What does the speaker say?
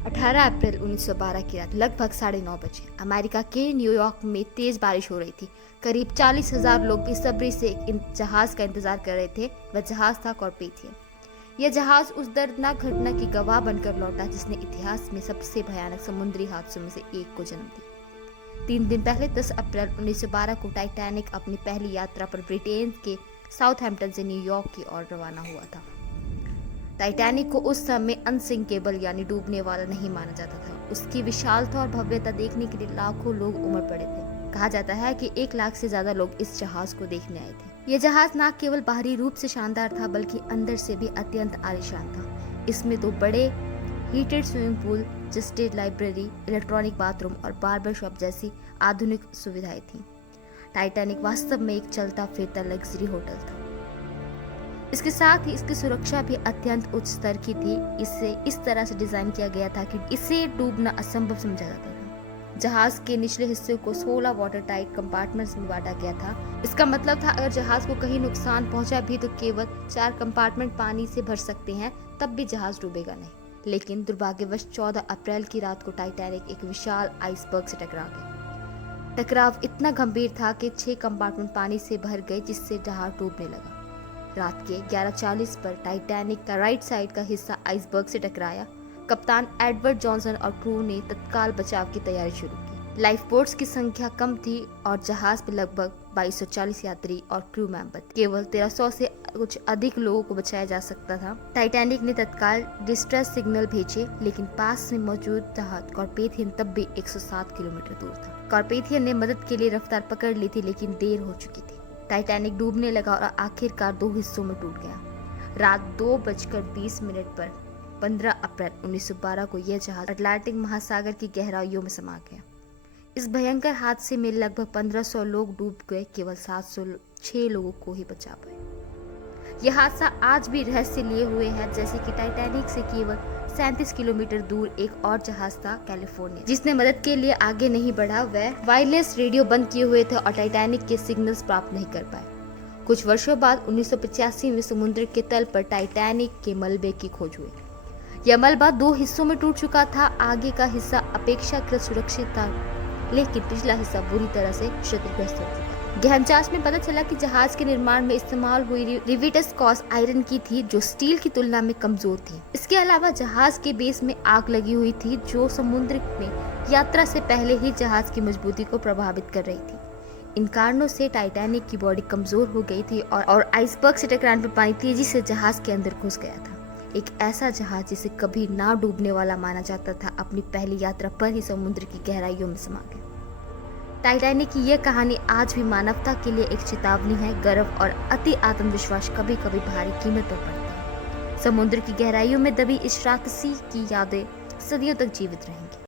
18 अप्रैल 1912 की रात लगभग 9:30 बजे अमेरिका के न्यूयॉर्क में तेज बारिश हो रही थी। करीब 40,000 लोग बेसब्री से जहाज का इंतजार कर रहे थे। वह जहाज था कॉर्पेथियन। यह जहाज उस दर्दनाक घटना की गवाह बनकर लौटा जिसने इतिहास में सबसे भयानक समुद्री हादसों में से एक को जन्म दिया। 3 दिन पहले 10 अप्रैल 1912 को टाइटैनिक अपनी पहली यात्रा पर ब्रिटेन के साउथहैम्पटन से न्यूयॉर्क की ओर रवाना हुआ था। टाइटैनिक को उस समय अनसिंकेबल यानी डूबने वाला नहीं माना जाता था। उसकी विशालता और भव्यता देखने के लिए लाखों लोग उमड़ पड़े थे। कहा जाता है कि 1 लाख से ज्यादा लोग इस जहाज को देखने आए थे। यह जहाज न केवल बाहरी रूप से शानदार था बल्कि अंदर से भी अत्यंत आलीशान था। इसमें 2 बड़े हीटेड स्विमिंग पूल, जस्टेड लाइब्रेरी, इलेक्ट्रॉनिक बाथरूम और बार्बर शॉप जैसी आधुनिक सुविधाएं थीं। टाइटैनिक वास्तव में एक चलता फिरता लग्जरी होटल था। इसके साथ ही इसकी सुरक्षा भी अत्यंत उच्च स्तर की थी। इसे इस तरह से डिजाइन किया गया था कि इसे डूबना असंभव समझा जाता था। जहाज के निचले हिस्से को 16 वाटर टाइट कंपार्टमेंट्स में बांटा गया था। इसका मतलब था अगर जहाज को कहीं नुकसान पहुंचा भी तो केवल 4 कंपार्टमेंट पानी से भर सकते हैं, तब भी जहाज डूबेगा नहीं। लेकिन दुर्भाग्यवश 14 अप्रैल की रात को टाइटैनिक एक विशाल आइसबर्ग से टकरा गया। टकराव इतना गंभीर था कि 6 कंपार्टमेंट पानी से भर गए जिससे जहाज डूबने लगा। रात के 11:40 पर टाइटैनिक का राइट साइड का हिस्सा आइसबर्ग से टकराया। कप्तान एडवर्ड जॉनसन और क्रू ने तत्काल बचाव की तैयारी शुरू की। लाइफ बोट्स की संख्या कम थी और जहाज पर लगभग 2240 यात्री और क्रू मेंबर। केवल 1300 से कुछ अधिक लोगों को बचाया जा सकता था। टाइटैनिक ने तत्काल डिस्ट्रेस सिग्नल भेजे, लेकिन पास में मौजूद जहाज कॉर्पेथियन तब भी 107 किलोमीटर दूर था। कॉर्पेथियन ने मदद के लिए रफ्तार पकड़ ली थी, लेकिन देर हो चुकी थी। टाइटैनिक डूबने लगा और आखिरकार 2 हिस्सों में टूट गया। रात 2:20 पर 15 अप्रैल 1912 को यह जहाज अटलांटिक महासागर की गहराइयों में समा गया। इस भयंकर हादसे में लगभग 1500 लोग डूब गए, केवल 706 लोगों को ही बचा पाए। यह हादसा आज भी रहस्य लिए हुए है, जैसे कि टाइटैनिक से केवल 37 किलोमीटर दूर एक और जहाज था कैलिफोर्निया, जिसने मदद के लिए आगे नहीं बढ़ा। वह वायरलेस रेडियो बंद किए हुए थे और टाइटैनिक के सिग्नल्स प्राप्त नहीं कर पाए। कुछ वर्षों बाद 1985 में समुद्र के तल पर टाइटैनिक के मलबे की खोज हुई। यह मलबा 2 हिस्सों में टूट चुका था। आगे का हिस्सा अपेक्षाकृत सुरक्षित था, लेकिन पिछला हिस्सा बुरी तरह से क्षतिग्रस्त हो चुका। गहन जांच में पता चला कि जहाज के निर्माण में इस्तेमाल हुई रिवेट्स कॉस्ट आयरन की थी, जो स्टील की तुलना में कमजोर थी। इसके अलावा जहाज के बेस में आग लगी हुई थी, जो समुद्र में यात्रा से पहले ही जहाज की मजबूती को प्रभावित कर रही थी। इन कारणों से टाइटैनिक की बॉडी कमजोर हो गई थी और आइसबर्ग से टकराने पर पानी तेजी से जहाज के अंदर घुस गया था। एक ऐसा जहाज जिसे कभी ना डूबने वाला माना जाता था, अपनी पहली यात्रा पर ही समुद्र की गहराइयों में समा गया। टाइटैनिक की यह कहानी आज भी मानवता के लिए एक चेतावनी है। गर्व और अति आत्मविश्वास कभी कभी भारी कीमत पर पड़ते हैं। समुद्र की गहराइयों में दबी इस राक्षसी की यादें सदियों तक जीवित रहेंगी।